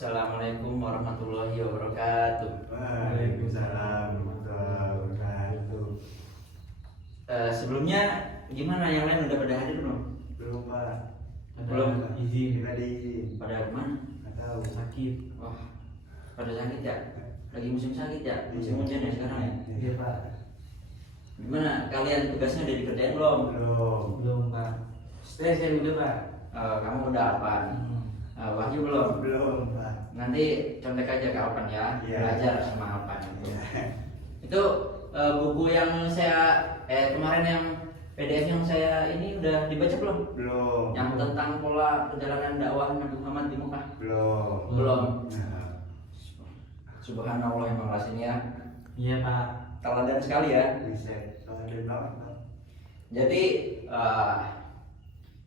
Assalamualaikum warahmatullahi wabarakatuh. Waalaikumsalam warahmatullahi wabarakatuh. Sebelumnya gimana, yang lain udah pada hadir belum? Belum Pak. Belum. Izin. Tidak ada izin. Pada kemana? Nggak tahu. Sakit. Wah, pada sakit ya? Lagi musim sakit ya? Musim hujan ya sekarang ya? Iya Pak. Gimana, kalian tugasnya udah dikerjain belum? Belum Pak. Stres ya udah Pak. Kamu udah apa? Wahyu belum? Belum Pak. Nanti contek aja ke Alpan ya, Iya. belajar sama Alpan. Iya. Itu buku yang saya kemarin yang PDF yang saya ini udah dibaca belum? Belum. Yang tentang pola perjalanan dakwah Nabi Muhammad di Mekah. Belum. Belum. Nah, Subhanallah, emang rasanya ya. Iya Pak. Teladan sekali ya. bisa. Kalau ada banget Pak. Jadi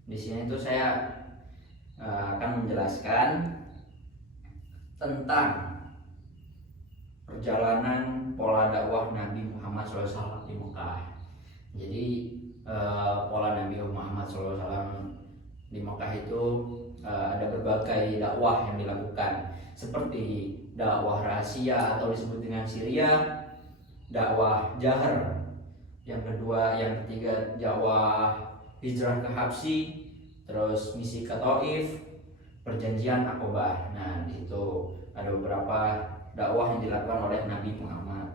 di sini tuh saya akan menjelaskan tentang perjalanan pola dakwah Nabi Muhammad SAW di Mekah. Jadi pola Nabi Muhammad SAW di Mekah itu ada berbagai dakwah yang dilakukan, seperti dakwah rahasia atau disebut dengan Syria, dakwah jahar, yang kedua, yang ketiga dakwah hijrah ke Habsyi, terus misi ke Taif, perjanjian Aqobah. Nah, di situ ada beberapa dakwah yang dilakukan oleh Nabi Muhammad.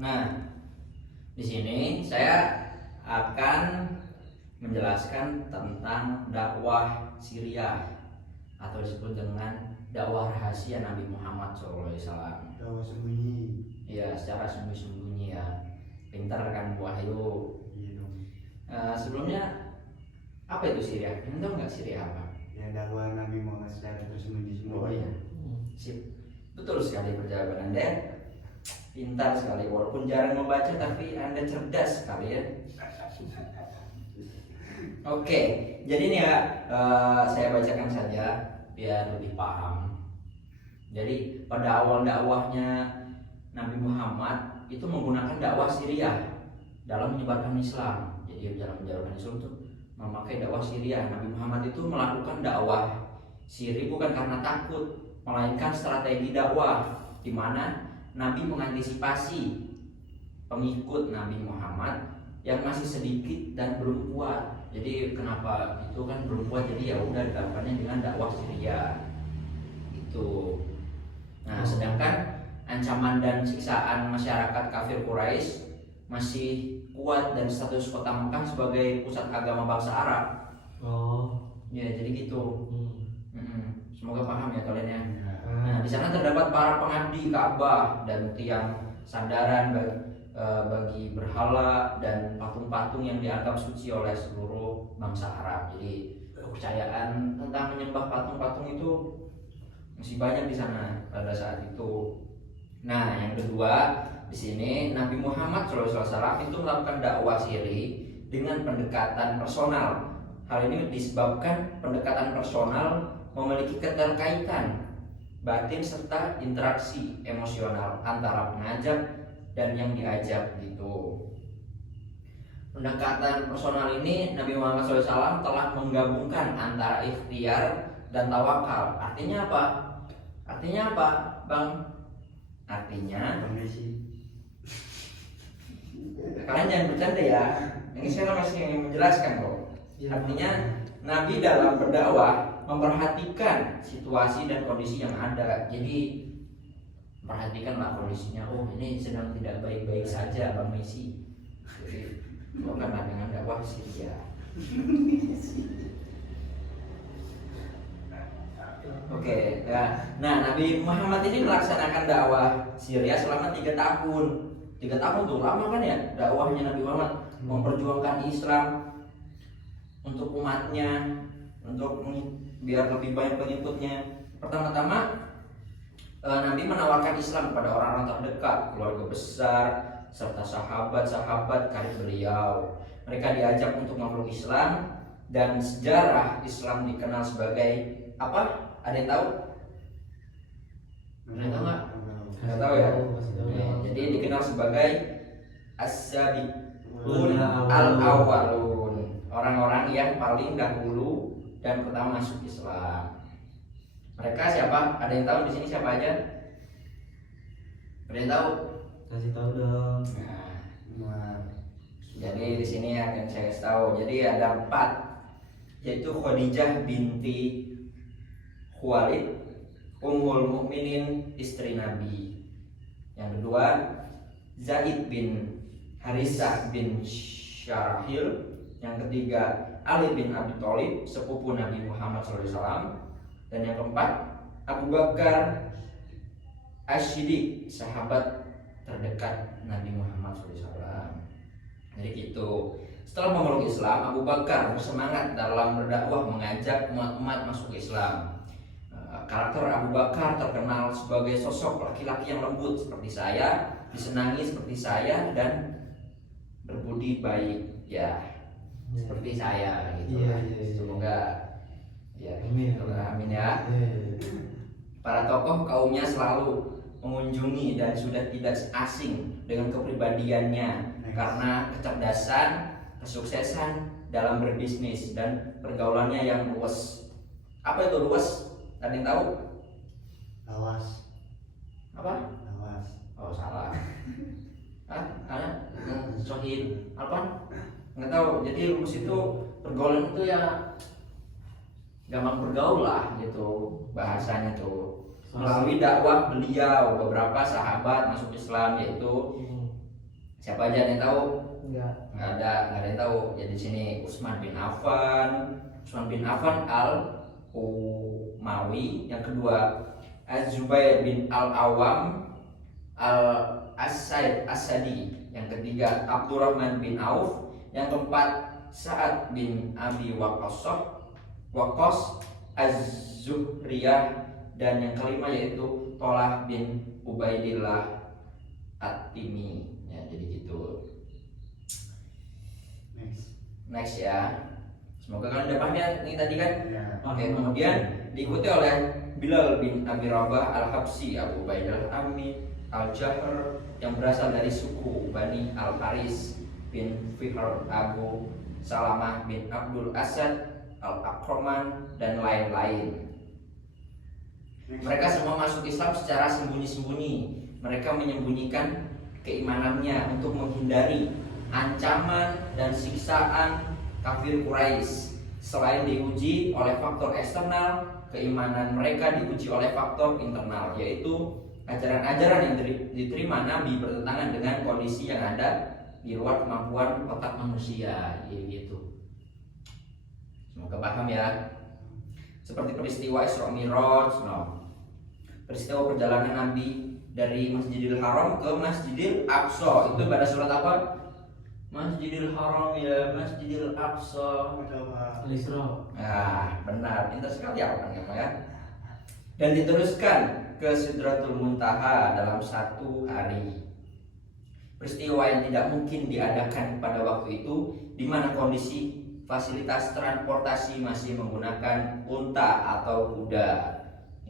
Nah, di sini saya akan menjelaskan tentang dakwah Syria atau disebut dengan dakwah rahasia Nabi Muhammad SAW. Tahu sembunyi. Ya, secara sembunyi-sembunyi ya. Pintar kan Wahyu. Iya dong. Sebelumnya apa itu Syria? Anda tahu nggak Syria apa? Yang dakwah Nabi Muhammad secara tersembunyi-sembunyi. Oh iya, sip. Betul sekali perjalanan Anda. Pintar sekali, walaupun jarang membaca tapi Anda cerdas sekali ya. Oke, jadi ini ya saya bacakan saja biar lebih paham. Jadi pada awal dakwahnya Nabi Muhammad itu menggunakan dakwah Syria dalam menyebarkan Islam. Jadi dalam menyebarkan Islam itu memakai dakwah Syria. Nabi Muhammad itu melakukan dakwah Syria bukan karena takut, melainkan strategi dakwah di mana Nabi mengantisipasi pengikut Nabi Muhammad yang masih sedikit dan belum kuat. Jadi kenapa itu kan belum kuat, jadi ya udah dilakukannya dengan dakwah Syria itu. Nah, sedangkan ancaman dan siksaan masyarakat kafir Quraisy masih kuat dan status kota Mekah sebagai pusat agama bangsa Arab. Oh. Ya, jadi gitu. Semoga paham ya kalian ya. Nah, Nah, di sana terdapat para pengabdi Ka'bah dan tiang sandaran bagi berhala dan patung-patung yang dianggap suci oleh seluruh bangsa Arab. Jadi kepercayaan tentang menyembah patung-patung itu masih banyak di sana pada saat itu. Nah, yang kedua, di sini Nabi Muhammad SAW itu melakukan dakwah Syiri dengan pendekatan personal. Hal ini disebabkan pendekatan personal memiliki keterkaitan batin serta interaksi emosional antara pengajak dan yang diajak gitu. Pendekatan personal ini Nabi Muhammad SAW telah menggabungkan antara ikhtiar dan tawakal. Artinya apa? Artinya apa, Bang? Artinya Kondisi. kalian jangan bercanda ya. Ini saya masih ingin menjelaskan kok. Artinya Nabi dalam berdakwah memperhatikan situasi dan kondisi yang ada. Jadi perhatikanlah kondisinya. Oh, ini sedang tidak baik-baik saja, Bang Messi. Jadi bukanlah dengan dakwah Syria. Oke, nah Nabi Muhammad ini melaksanakan dakwah Syria selama 3 tahun. 3 tahun tuh lama kan ya dakwahnya Nabi Muhammad, memperjuangkan Islam untuk umatnya, untuk biar lebih banyak pengikutnya. Pertama-tama Nabi menawarkan Islam kepada orang-orang terdekat, keluarga besar, serta sahabat-sahabat karib beliau. Mereka diajak untuk memeluk Islam, dan sejarah Islam dikenal sebagai apa? Ada yang tahu? Ada yang tahu nggak? Nggak tahu ya. Jadi dikenal sebagai as-sabiqun al-awwalun, orang-orang yang paling dahulu dan pertama masuk Islam. Mereka siapa? Ada yang tahu di sini siapa aja? Ada yang tahu? Kasih tahu dong. Nah, Umar. jadi di sini akan saya kasih tahu. Jadi ada 4, yaitu Khadijah binti Khuwailid, Ummul Mukminin, istri Nabi. Yang kedua, Zaid bin Harisah bin Syarahil. Yang ketiga, Ali bin Abi Thalib, sepupu Nabi Muhammad SAW. Dan yang keempat, Abu Bakar Asy-Siddiq, sahabat terdekat Nabi Muhammad SAW. Jadi gitu. Setelah memeluk Islam, Abu Bakar bersemangat dalam berdakwah mengajak umat masuk Islam. Karakter Abu Bakar terkenal sebagai sosok laki-laki yang lembut seperti saya, disenangi seperti saya, dan berbudi baik ya seperti saya gitu. Iya, iya, iya. Semoga ya Amin. amin ya. Para tokoh kaumnya selalu mengunjungi dan sudah tidak asing dengan kepribadiannya karena kecerdasan, kesuksesan dalam berbisnis dan pergaulannya yang luas. Apa itu luas? Ada yang tahu? Lawas. Apa? Lawas. Oh salah. Ada? Sohin apa? Nggak tahu. Jadi luas itu pergaulan itu ya gampang bergaul lah gitu bahasanya tuh. Melalui dakwah beliau beberapa sahabat masuk Islam, yaitu siapa aja yang tahu? Enggak. Nggak ada yang tahu. Jadi di sini Utsman bin Affan al-Umawi. Yang kedua Az-Zubair bin al-Awam al-Asadi. Yang ketiga Abdurrahman bin Auf. Yang keempat Sa'ad bin Abi Waqqas Az-Zuhriyah. Dan yang kelima yaitu Tolah bin Ubaidillah At-Timi. Ya, jadi gitu. Next ya. Semoga kalian udah paham ya ini tadi kan. Ya. Oke, kemudian diikuti oleh Bilal bin Abi Rabah Al-Habsyi, Abu Ubaidah Al-Ammi Al-Jahr yang berasal dari suku Bani Al-Haris bin Fihr, Abu Salamah bin Abdul Asad Al-Akraman, dan lain-lain. Mereka semua masuk Islam secara sembunyi-sembunyi. Mereka menyembunyikan keimanannya untuk menghindari ancaman dan siksaan kafir Quraisy. Selain diuji oleh faktor eksternal, keimanan mereka diuji oleh faktor internal, yaitu ajaran-ajaran yang diterima Nabi bertentangan dengan kondisi yang ada di luar kemampuan otak manusia, gitu. Semoga paham ya. Seperti peristiwa Isra Mi'raj, peristiwa perjalanan Nabi dari Masjidil Haram ke Masjidil Aqsa. Itu pada surat apa? Masjidil Haram ya Masjidil Aqsa. Al-Isra. Nah, benar, pintar sekali ya orangnya ya. Dan diteruskan ke Sidratul Muntaha dalam 1 hari. Peristiwa yang tidak mungkin diadakan pada waktu itu, di mana kondisi fasilitas transportasi masih menggunakan unta atau kuda,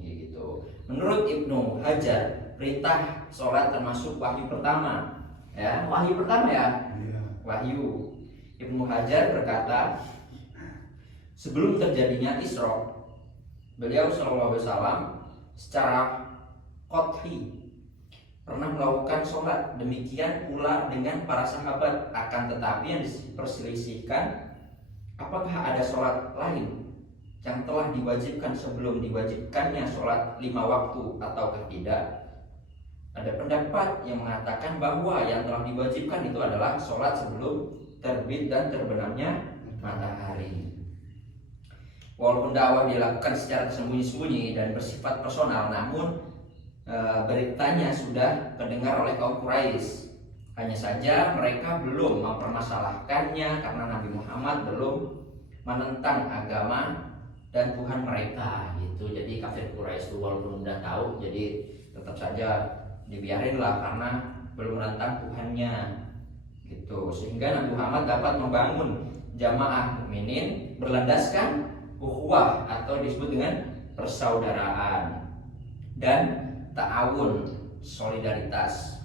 gitu. Menurut Ibnu Hajar, perintah sholat termasuk wahyu pertama, ya. Wahyu pertama ya. Wahyu. Ibnu Hajar berkata, sebelum terjadinya Isra, beliau Shallallahu Alaihi Wasallam secara qat'i pernah melakukan sholat. Demikian pula dengan para sahabat. Akan tetapi yang diperselisihkan, apakah ada sholat lain yang telah diwajibkan sebelum diwajibkannya sholat 5 waktu ataukah tidak? Ada pendapat yang mengatakan bahwa yang telah diwajibkan itu adalah sholat sebelum terbit dan terbenamnya matahari. Walaupun dakwah dilakukan secara sembunyi-sembunyi dan bersifat personal, namun beritanya sudah terdengar oleh kaum Quraisy. Hanya saja mereka belum mempermasalahkannya karena Nabi Muhammad belum menentang agama dan Tuhan mereka, gitu. Jadi kafir Quraisy itu walaupun udah tahu, jadi tetap saja dibiarin lah karena belum menentang Tuhannya, gitu. Sehingga Nabi Muhammad dapat membangun jamaah mukminin berlandaskan ukhuwah atau disebut dengan persaudaraan dan ta'awun, solidaritas.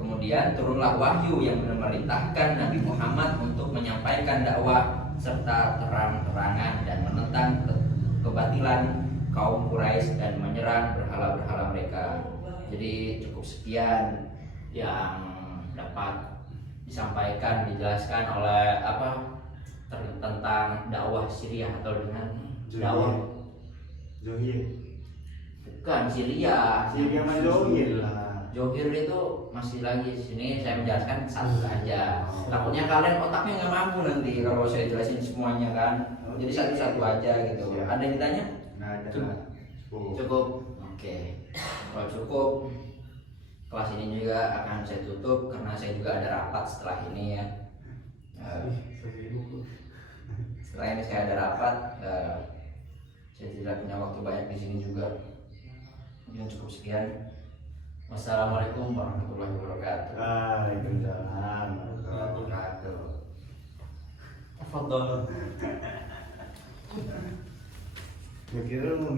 Kemudian turunlah wahyu yang memerintahkan Nabi Muhammad untuk menyampaikan dakwah serta terang-terangan dan menentang kebatilan kaum Quraisy dan menyerang berhala-berhala mereka. Jadi cukup sekian yang dapat disampaikan, dijelaskan oleh tentang dakwah Syria atau dengan dakwah Zohir. bukan Syria. Syria mah Zohir lah. Johir itu masih lagi di sini, saya menjelaskan satu aja. Takutnya kalian otaknya nggak mampu nanti kalau saya jelasin semuanya kan. Jadi satu-satu aja gitu. Siap. Ada yang ditanya? Nah, ada. Cukup. Oke. Kalau cukup, kelas ini juga akan saya tutup karena saya juga ada rapat setelah ini ya. Setelah ini saya ada rapat. Saya tidak punya waktu banyak di sini juga. Mungkin cukup sekian. Wassalamualaikum warahmatullahi wabarakatuh. Waalaikumsalam warahmatullahi wabarakatuh. Tafadhol. Gue kira lu mau